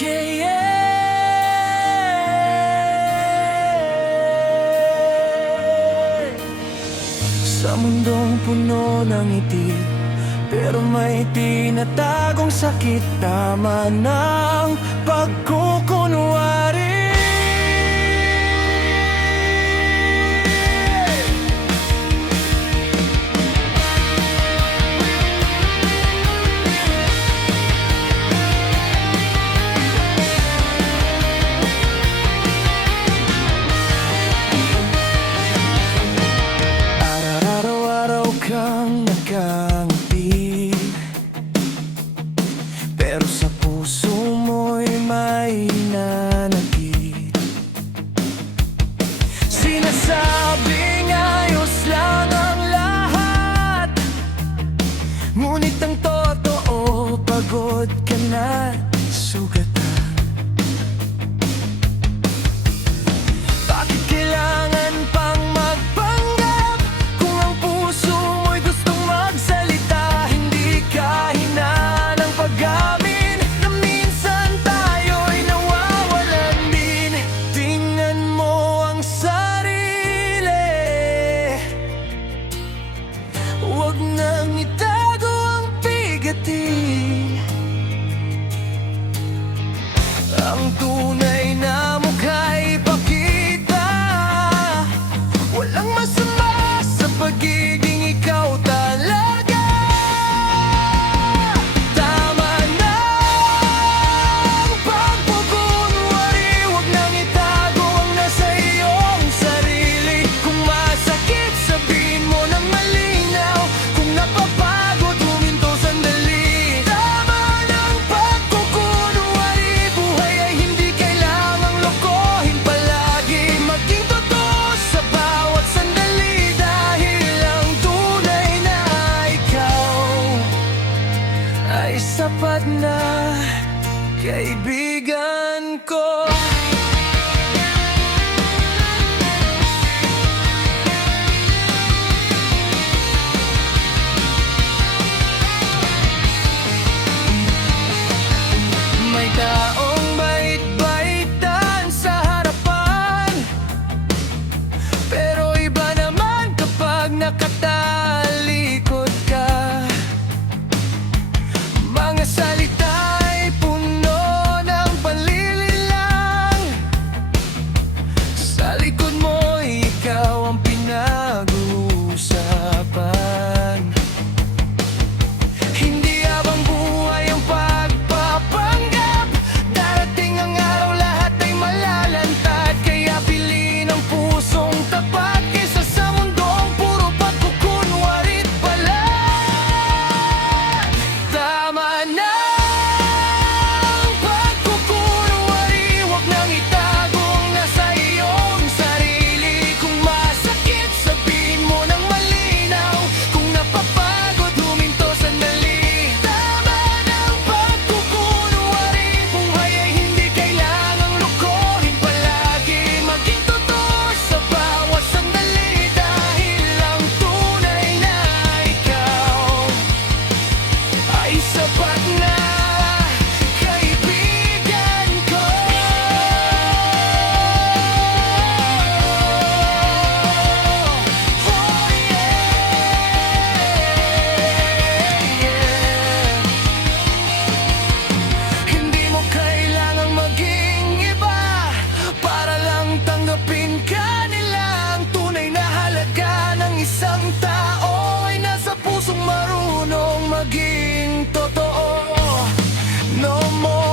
Yeah, yeah. Sa mundong puno ng ngiti, pero may tinatagong sakit. Tama ng pagkukunwari. Araw-araw kang nakangiti, pero sa puso mo'y may nanakit. Sinasabing ayos lang ang lahat, ngunit ang totoo, pagod ka na, sugat na. Bakit kailangan pang magpanggap kung ang puso mo'y gustong magsalita? Hindi ka hinaan ng pag-amin na minsan tayo'y nawawalan din. Tingnan mo ang sarili, huwag nang itago ang bigati. Ang tunay na mukha'y pakita. Walang masama sa pagiging ikaw talaga. Tama na ang pagpupunwari, huwag nang itago ang nasa iyong sarili. Kung masakit, sabihin mo ng malinaw. Kung napapagod, huminto sandali. Tama ng pagkukunwari, buhay ay hindi kailangang lokohin palagi. Maging totoo sa bawat sandali, dahil ang tunay na ikaw ay sapat na, kaibigan ko. May taong bait-baitan sa harapan, pero iba naman kapag nakatalikod ka. Mga salita'y puno ng panlililang, sa likod mo ikaw ang pinag-uusapan. Hindi habang buhay ang pagpapanggap, darating ang araw lahat ay malalantad. Kaya piliin ang pusong tapat kaysa sa mundong puro pagkukunwarit pala. Tama na ang pagkukunwari, huwag nang itago ang nasa iyong sarili. Kung masakit, sabihin mo ng malinaw. Kung napapagod, huminto sandali. Tama ng pagkukunwari, buhay ay hindi kailangang lokohin palagi. Maging totoo sa bawat sandali, dahil ang tunay na ikaw ay sapat na, kaibigan ko. Oh yeah. Hindi mo kailangang maging iba para lang tanggapin ka nila. Ang tunay na halaga ng isang tao ay nasa pusong marunong maging totoo. No more